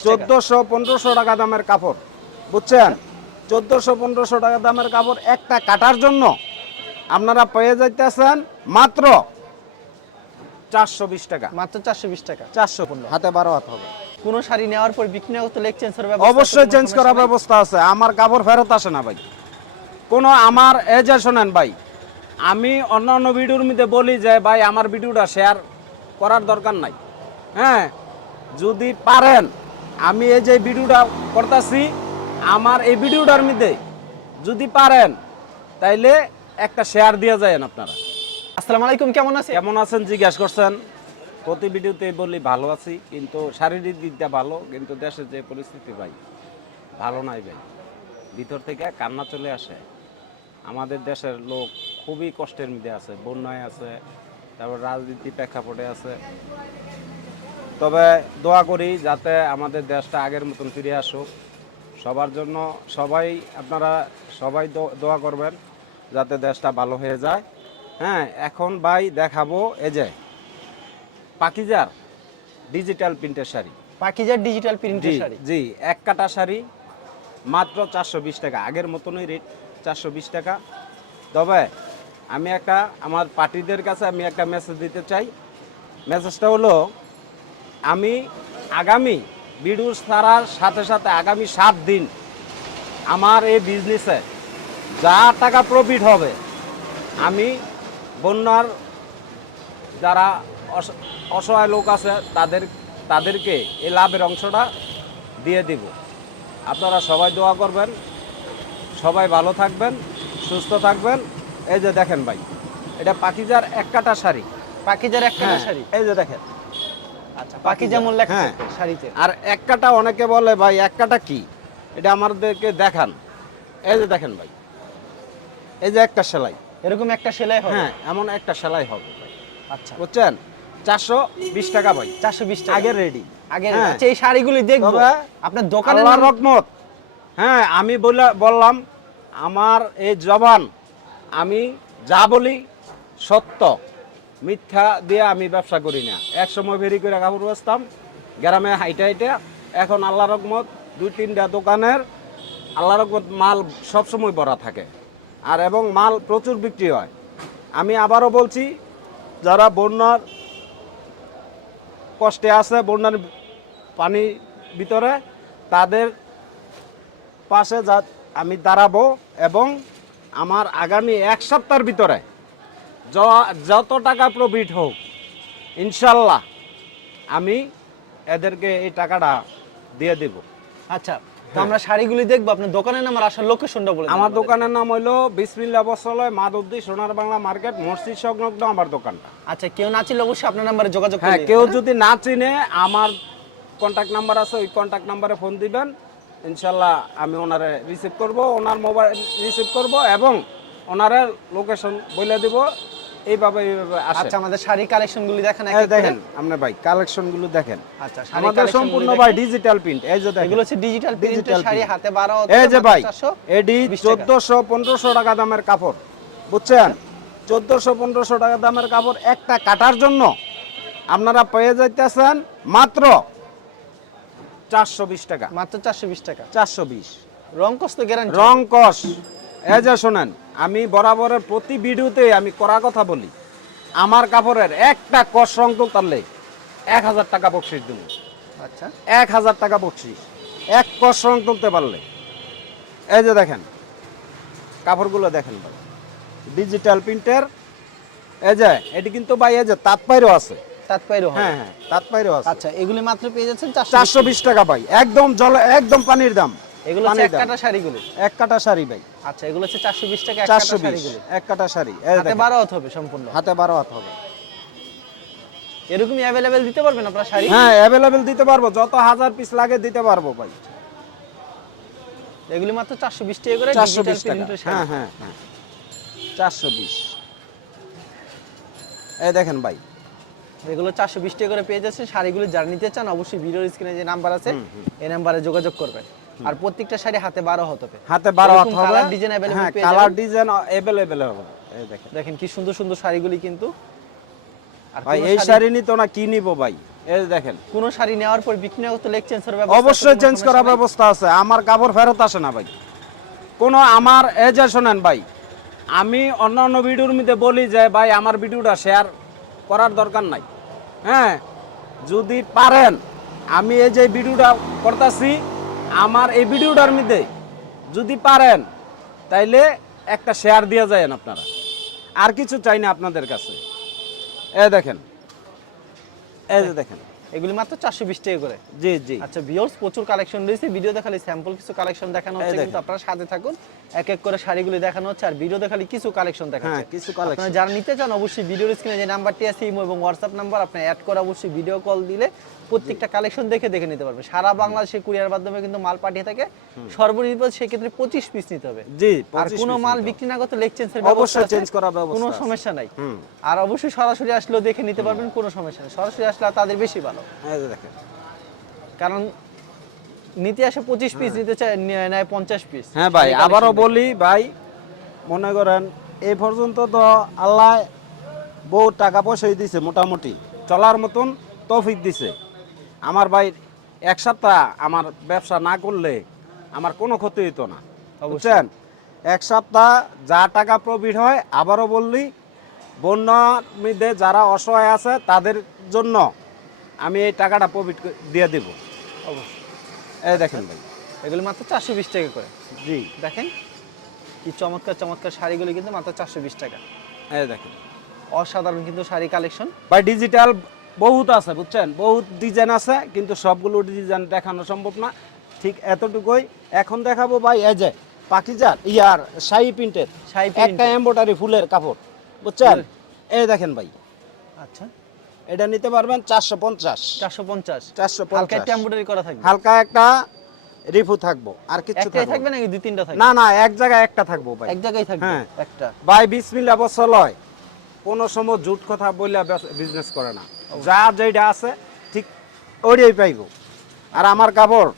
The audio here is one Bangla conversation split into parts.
চোদ্দশো পনেরোশো টাকা দামের কাপড় বুঝছেন? চোদ্দশো পনেরোশো টাকা দামের কাপড় একটা কাটার জন্য আপনারা পেয়ে যাইতেছেন মাত্র চারশো বিশ টাকা। মাত্র চারশো বিশ টাকা। চারশো পনেরো। হাতে বারো হাত হবে। কোনো শাড়ি নেওয়ার পর বিক্রি না করতে লেগ চেঞ্জের অবশ্যই চেঞ্জ করার ব্যবস্থা আছে। আমার কাপড় ফেরত আসে না ভাই। কোনো আমার যে শোনেন ভাই আমি অন্য অন্য ভিডিওর মধ্যে বলি যে ভাই আমার ভিডিওটা শেয়ার করার দরকার নাই। হ্যাঁ? যদি পারেন আমি এই যে ভিডিওটা করতেছি আমার এই ভিডিওটার মধ্যে যদি পারেন তাইলে একটা শেয়ার দিয়ে যায় আপনারা। আসসালামু আলাইকুম কেমন আছে কেমন আছেন? জিজ্ঞাসা করছেন। প্রতি ভিডিওতে বলি ভালো আছি কিন্তু শারীরিক দিকটা ভালো কিন্তু দেশের যে পরিস্থিতি ভাই ভালো নাই ভাই। ভিতর থেকে কান্না চলে আসে। আমাদের দেশের লোক খুবই কষ্টের মধ্যে আছে বন্যায় আছে তারপর রাজনীতি প্রেক্ষাপটে আছে। তবে দোয়া করি যাতে আমাদের দেশটা আগের মতন ফিরে আসুক। সবার জন্য সবাই আপনারা সবাই দো- দোয়া করবেন যাতে দেশটা ভালো হয়ে যায়। হ্যাঁ এখন ভাই দেখাবো এই যে পাকিজার ডিজিটাল প্রিন্টের শাড়ি। পাকিজার ডিজিটাল প্রিন্টের শাড়ি? জি এক কাটা শাড়ি মাত্র চারশো বিশ টাকা। আগের মতনই রেট চারশো বিশ টাকা। তবে আমি একটা আমার পার্টিদের কাছে আমি একটা মেসেজ দিতে চাই। মেসেজটা হলো আমি আগামী ভিডিও ছাড়ার সাথে সাথে আগামী সাত দিন আমার এই বিজনেসে যা টাকা প্রফিট হবে আমি বন্যার যারা অসহায় লোক আছে তাদের তাদেরকে এই লাভের অংশটা দিয়ে দিব। আপনারা সবাই দোয়া করবেন সবাই ভালো থাকবেন সুস্থ থাকবেন। এই যে দেখেন ভাই এটা পাকিজার এক কাটা শাড়ি। পাকিজার একটা হ্যাঁ, শাড়ি? এই যে দেখেন। আচ্ছা পাকি যেমন লেখা হ্যাঁ। শাড়িতে। আর এক কাটা অনেকে বলে ভাই এক কাটা কি? এটা আমাদেরকে দেখান। এই যে দেখেন ভাই এই যে একটা সেলাই। এরকম একটা সেলাই হবে? হ্যাঁ এমন একটা সেলাই হবে আচ্ছা। বুঝছেন? চারশো বিশ টাকা ভাই। চারশো বিশ টাকা। আগে রেডি আগে হ্যাঁ। আচ্ছা এই শাড়িগুলি দেখব। আপনার দোকানের রকমত হ্যাঁ আমি বলে- বললাম আমার এই জবান আমি যা বলি সত্য। মিথ্যা দিয়ে আমি ব্যবসা করি না। এক সময় ভেরি করে কাপড় বেচতাম গ্রামে হাইটে হাইটে। এখন আল্লাহ রকমত দুই তিনটা দোকানের আল্লাহ রকমত মাল সবসময় ভরা থাকে। আর এবং মাল প্রচুর বিক্রি হয়। আমি আবারও বলছি, যারা বন্যার কষ্টে আছে, বন্যার পানি ভিতরে, তাদের পাশে যা আমি দাঁড়াবো এবং আমার আগামী এক সপ্তাহের ভিতরে যত টাকা প্রফিট হোক ইনশাল্লাহ আমি এদেরকে এই টাকাটা দিয়ে দেব। আচ্ছা তো আমরা শাড়িগুলি দেখব আপনার দোকানের নাম আর আসার লোকেশনটা বলে আমার দোকানের নাম হলো বিসমিল্লা বস্ত্রালয় মাদুদ্দি সোনার বাংলা মার্কেট মসজিদ সংলগ্ন আমার দোকানটা। আচ্ছা কেউ না চিনলে অবশ্যই আপনার নাম্বারে যোগাযোগ হ্যাঁ কেউ যদি না চিনে আমার কন্ট্যাক্ট নাম্বার আছে ওই কন্ট্যাক্ট নাম্বারে ফোন দিবেন। ইনশাল্লাহ আমি ওনারে রিসিভ করব ওনার মোবাইল রিসিভ করব এবং ওনারে লোকেশন বলে দিব। এইভাবে এইভাবে আচ্ছা আমাদের শাড়ি কালেকশনগুলি দেখেন করে। দেখেন। আপনি ভাই দেখেন। আচ্ছা আমাদের সম্পূর্ণ ভাই ডিজিটাল প্রিন্ট এই যে দেখেন। এগুলো হচ্ছে ডিজিটাল শাড়ি হাতে বারো এই যে ভাই এডি টাকা। চোদ্দশো পনেরোশো টাকা দামের কাপড় বুঝছেন? টাকা দামের কাপড় একটা কাটার জন্য আপনারা পেয়ে যাইতেছেন মাত্র চারশো বিশ টাকা। মাত্র চারশো বিশ টাকা। চারশো বিশ। রং কস্ত গ্যারান্টি রং কস। এই যে শোনেন আমি বরাবরের প্রতি ভিডিওতে আমি করা কথা বলি। আমার কাপড়ের একটা কস রং তো তারলে এক হাজার টাকা বকশিস দেবো। আচ্ছা। এক হাজার টাকা বকশিস। এক কস রং তুলতে পারলে। এই যে দেখেন কাপড়গুলো দেখেন ভাই। ডিজিটাল প্রিন্টের এই যে এটি কিন্তু ভাই এই যে তাঁতপাইরও আছে। তাৎপাইরও হ্যাঁ হ্যাঁ তাঁতপাইরও আছে। আচ্ছা এগুলি মাত্র পেয়ে যাচ্ছেন চারশো বিশ টাকা ভাই। একদম জল একদম পানির দাম। এগুলো হচ্ছে এক দাম। কাটা শাড়িগুলি। এক কাটা শাড়ি ভাই। আচ্ছা এগুলো হচ্ছে চারশো বিশ টাকা এক কাটা বিশ এক কাটা শাড়ি। হাতে দেখেন। বারো হাত হবে সম্পূর্ণ। হাতে বারো হাত হবে। এরকমই অ্যাভেলেবেল দিতে পারবেন আপনার শাড়ি? হ্যাঁ অ্যাভেলেবেল দিতে পারব। যত হাজার পিস লাগে দিতে পারব ভাই। এগুলি মাত্র চারশো বিশ টাকা করে টাকা। হ্যাঁ হ্যাঁ হ্যাঁ। এই দেখেন ভাই। এগুলো চারশো বিশ টাকা করে পেয়ে যাচ্ছেন। শাড়িগুলো যারা নিতে চান অবশ্যই ভিডিওর স্ক্রিনে যে নাম্বার আছে এই নাম্বারে যোগাযোগ করবেন। আর প্রত্যেকটা শাড়ি হাতে বারো হতে হবে। হাতে বারো হাত হবে। available হ্যাঁ পেয়ে কালার ডিজাইন অ্যাভেলেবেল হবে। এই দেখেন। দেখেন কি সুন্দর সুন্দর শাড়িগুলি কিন্তু। ভাই কোনো এই শাড়ি- নিত না কি নিব ভাই? এই দেখেন। কোনো শাড়ি নেওয়ার পর বিক্রি না করতে লেগ চেঞ্জ করার ব্যবস্থা অবশ্যই চেঞ্জ করার ব্যবস্থা আছে। আমার কাপড় ফেরত আসে না ভাই। কোনো আমার যে শোনেন ভাই আমি অন্য অন্য ভিডিওর মধ্যে বলি যে ভাই আমার ভিডিওটা শেয়ার করার দরকার নাই। হ্যাঁ যদি পারেন আমি এই যে ভিডিওটা করতেছি আমার এই ভিডিওটার মধ্যে যদি পারেন তাইলে একটা শেয়ার দিয়ে যায় আপনারা। আর কিছু চাই না আপনাদের কাছে। এ দেখেন। এই যে দেখেন। এগুলি মাত্র চারশো বিশ টাকা করে। জি জি। আচ্ছা ভিউয়ার্স প্রচুর কালেকশন রয়েছে। ভিডিও দেখালে স্যাম্পল কিছু কালেকশন দেখানো হচ্ছে কিন্তু আপনারা সাথে থাকুন। এক এক করে শাড়িগুলি দেখানো হচ্ছে আর ভিডিও দেখালে কিছু কালেকশন দেখাচ্ছে। হ্যাঁ, কিছু কালেকশন যারা নিতে চান অবশ্যই ভিডিওর স্ক্রিনে যে নাম্বারটি আছে ইমো এবং হোয়াটসঅ্যাপ নাম্বার আপনি অ্যাড করে অবশ্যই ভিডিও কল দিলে প্রত্যেকটা কালেকশন দেখে দেখে নিতে পারবে। সারা বাংলাদেশে কুরিয়ার মাধ্যমে কিন্তু মাল পাঠিয়ে থাকে। সর্বনিম্ন সেক্ষেত্রে পঁচিশ পিস নিতে হবে। জি আর কোনো মাল বিক্রি না করতে লেগ চেঞ্জের অবশ্যই change করার ব্যবস্থা কোনো সমস্যা নাই। আর অবশ্যই সরাসরি আসলেও দেখে নিতে পারবেন কোনো সমস্যা নেই। সরাসরি আসলে তাদের বেশি ভালো। দেখেন। কারণ নিতে আসে পঁচিশ পিস নিতে চায় নেয় পঞ্চাশ পিস হ্যাঁ ভাই আবারও বলি ভাই মনে করেন এই পর্যন্ত তো আল্লাহ বহু টাকা পয়সাই দিছে মোটামুটি। চলার মতন তৌফিক দিছে। আমার ভাই এক সপ্তাহ আমার ব্যবসা না করলে আমার কোনো ক্ষতি হতো না। বুঝছেন? এক সপ্তাহ যা টাকা প্রফিট হয় আবারও বললি বন্যার মধ্যে যারা অসহায় আছে তাদের জন্য আমি এই টাকাটা প্রফিট দিয়ে দেব। অবশ্যই। এই দেখেন ভাই। এগুলো মাত্র চারশো বিশ টাকা করে। জি। দেখেন কি চমৎকার চমৎকার শাড়িগুলি কিন্তু মাত্র চারশো বিশ টাকা। এই দেখেন। অসাধারণ কিন্তু শাড়ি কালেকশন বা ডিজিটাল বহুত আছে বুঝছেন? বহুত ডিজাইন আছে কিন্তু সবগুলো ডিজাইন দেখানো সম্ভব না। ঠিক এতটুকুই। এখন দেখাবো ভাই যে পাকিজার ইয়ার শাহি প্রিন্টের। একটা। এম্বোটারি ফুলের কাপড় বুঝছেন? এই দেখেন ভাই। আচ্ছা। এটা নিতে পারবেন চারশো পঞ্চাশ। চারশো পঞ্চাশ। চারশো হালকা পঞ্চাশ করা থাকবে। হালকা একটা রিফু থাকব আর কিছু থাকবে। নাকি দুই তিনটা থাকবে? না না এক জায়গায় একটা থাকব ভাই। এক জায়গায় থাকবে? হ্যাঁ। একটা। ভাই বিসমিল্লা বছর লয় কোনো সময় জুট কথা বললে বিজনেস করে না। যা যেটা আছে ঠিক ওইটাই পাইব। আর আমার কাপড়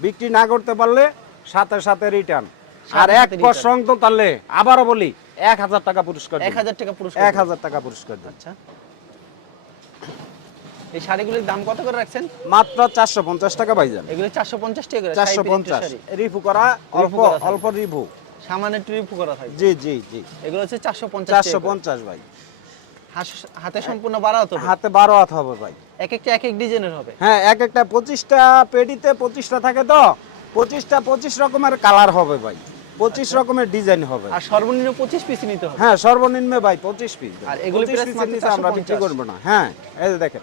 বিক্রি না করতে পারলে সাথে সাথে রিটার্ন আর এক সাথে পর return। সঙ্গ তাহলে আবারও বলি এক হাজার টাকা পুরস্কার এক হাজার টাকা পুরস্কার এক হাজার টাকা পুরস্কার আচ্ছা। এই শাড়িগুলির দাম কত করে রাখছেন? মাত্র চারশো পঞ্চাশ টাকা পাইজান এগুলো চারশো পঞ্চাশ টাকা চারশো পঞ্চাশ। রিফু করা অল্প অল্প রিফু সামান্য একটু রিপু করা থাকবে। জি জি জি। এগুলো হচ্ছে চারশো পঞ্চাশ চারশো পঞ্চাশ ভাই। হাতে সম্পূর্ণ বাড়া হতো হাতে বারো হাত হবে ভাই। এক একটা এক এক ডিজাইনের হবে? হ্যাঁ এক একটা পঁচিশটা পেডিতে পঁচিশটা থাকে তো। পঁচিশটা পঁচিশ রকমের কালার হবে ভাই। পঁচিশ রকমের ডিজাইন হবে। আর সর্বনিম্ন পঁচিশ পিস নিতে হবে? হ্যাঁ সর্বনিম্ন ভাই পঁচিশ পিস আর এগুলো আমরা বিক্রি করব না। হ্যাঁ এই যে দেখেন।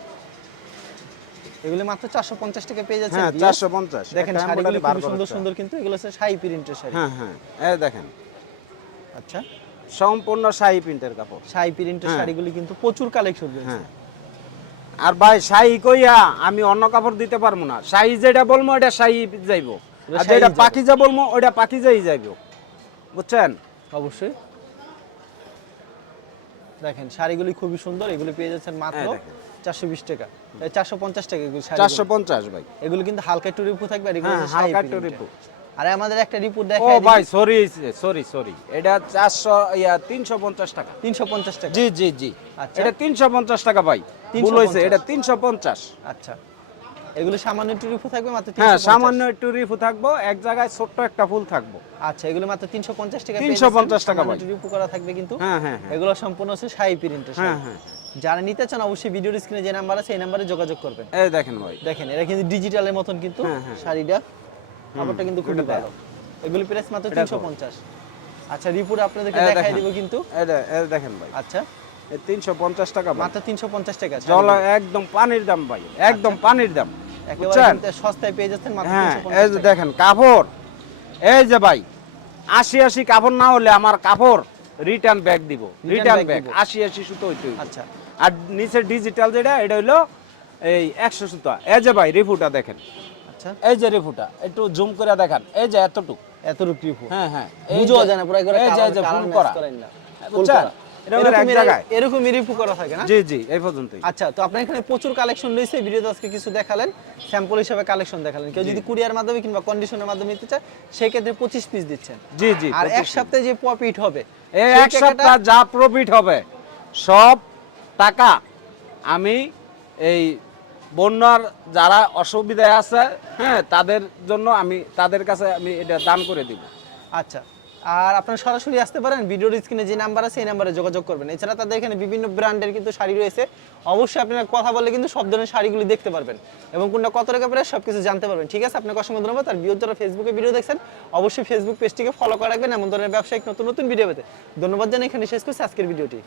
এগুলো মাত্র চারশো পঞ্চাশ টাকা পেয়ে যাচ্ছে হ্যাঁ চারশো পঞ্চাশ। দেখেন একটা শাড়িগুলো embroidery সুন্দর সুন্দর কিন্তু এগুলো হচ্ছে শাড়ি প্রিন্টের শাড়ি। হ্যাঁ হ্যাঁ এই দেখেন। আচ্ছা। সম্পূর্ণ শাহি প্রিন্টের কাপড়। শাড়ি প্রিন্টের হ্যাঁ। শাড়িগুলি কিন্তু প্রচুর কালেকশন রয়েছে। হ্যাঁ। আর ভাই শাহি কইয়া আমি অন্য কাপড় দিতে পারব না। শাহি যেটা বলব এটা শাহি যাইবো। ওটা আর শাহি যেটা। পাখিজা বলব ওটা পাখিজাই যাইবো। বুঝছেন? অবশ্যই। দেখেন শাড়িগুলি খুবই সুন্দর। এগুলি পেয়ে যাচ্ছেন মাত্র হ্যাঁ, চারশো বিশ টাকা। চারশো পঞ্চাশ টাকা চারশো পঞ্চাশ ভাই। এগুলো কিন্তু হালকা একটু রিপু থাকবে আর এগুলো হালকা একটু রিপু। আর আমাদের একটা রিপোর্ট ও ভাই সরি সরি সরি এটা চারশো ইয়া তিনশো পঞ্চাশ টাকা। তিনশো পঞ্চাশ টাকা। জি জি জি। আচ্ছা। এটা তিনশো পঞ্চাশ টাকা ভাই। ভুল 350 হয়েছে এটা তিনশো পঞ্চাশ। আচ্ছা। এগুলো সামান্য একটু রিপু থাকবে মাত্র হ্যাঁ সামান্য একটু রিফু থাকব এক জায়গায় ছোট্ট একটা ফুল থাকব। আচ্ছা এগুলো মাত্র তিনশো পঞ্চাশ টাকা 350 টাকা ভাই। রিপু করা থাকবে কিন্তু। হ্যাঁ হ্যাঁ হ্যাঁ। এগুলো সম্পূর্ণ হচ্ছে প্রিন্টের হ্যাঁ হ্যাঁ। যারা নিতে চান অবশ্যই ভিডিওর স্ক্রিনে যে নাম্বার আছে এই নাম্বারে যোগাযোগ করবেন। এই দেখেন ভাই। দেখেন এরা কিন্তু ডিজিটালের মতন কিন্তু হ্যাঁ, হ্যাঁ। শাড়িটা। কাপড়টা কিন্তু খুবই ভালো। এগুলি প্রাইস মাত্র এটা তিনশো তো। পঞ্চাশ। আচ্ছা রিপোর্ট আপনাদেরকে দেখাই। দিব কিন্তু। এটা এই দেখেন ভাই। আচ্ছা। এই তিনশো পঞ্চাশ টাকা মাত্র তিনশো পঞ্চাশ টাকা জল একদম পানির দাম ভাই। একদম পানির দাম। একেবারে? সস্তায় পেয়ে যাচ্ছেন মাত্র হ্যাঁ তিনশো এই যে দেখেন কাপড়। এই যে ভাই আশি আশি কাপড় না হলে আমার কাপড় রিটার্ন ব্যাগ দিব। রিটার্ন দিব। আশি আশি সুতো হইতে। আচ্ছা। আর নিচে ডিজিটাল যেটা এটা হইল এই একশো সুতো। এই যে ভাই রিফুটা দেখেন। আচ্ছা। এই যে রিফুটা একটু জুম করে দেখান। এই যে এতটুক। এতটুকু হ্যাঁ হ্যাঁ। পুরো একবারে এই যে এই যে ফুল করা। বুঝছেন করা। এটা হলো এক এরকমই- জায়গায় করা থাকে না? জি জি এই পর্যন্তই। আচ্ছা তো আপনার এখানে প্রচুর কালেকশন রয়েছে। ভিডিওতে আজকে কিছু দেখালেন। স্যাম্পল হিসেবে কালেকশন দেখালেন। কেউ যদি কুরিয়ার মাধ্যমে কিংবা কন্ডিশনের মাধ্যমে নিতে চায় সেই ক্ষেত্রে পঁচিশ পিস দিচ্ছেন। জি জি আর এক সপ্তাহে যে প্রফিট হবে এই এক সপ্তাহ যা প্রফিট হবে সব টাকা আমি এই বন্যার যারা অসুবিধায় আছে হ্যাঁ তাদের জন্য আমি, তাদের কাছে আমি এটা দান করে দিব। আচ্ছা। আর আপনারা সরাসরি আসতে পারেন, ভিডিওর স্ক্রিনে যে নাম্বার আছে, এই নাম্বারে যোগাযোগ করবেন। এছাড়া তাদের এখানে বিভিন্ন ব্র্যান্ডের কিন্তু শাড়ি রয়েছে। অবশ্যই আপনারা কথা বললে কিন্তু সব ধরনের শাড়িগুলি দেখতে পারবেন। এবং কোনটা কত টাকা পরে সব কিছু জানতে পারবেন। ঠিক আছে? আপনাকে অসংখ্য ধন্যবাদ। আর ভিডিও যারা ফেসবুকে ভিডিও দেখছেন, অবশ্যই ফেসবুক পেজটিকে ফলো করে রাখবেন। এমন ধরনের ব্যবসায়িক নতুন নতুন ভিডিও পেতে। ধন্যবাদ জানাই, এখানে শেষ করছি আজকের ভিডিওটি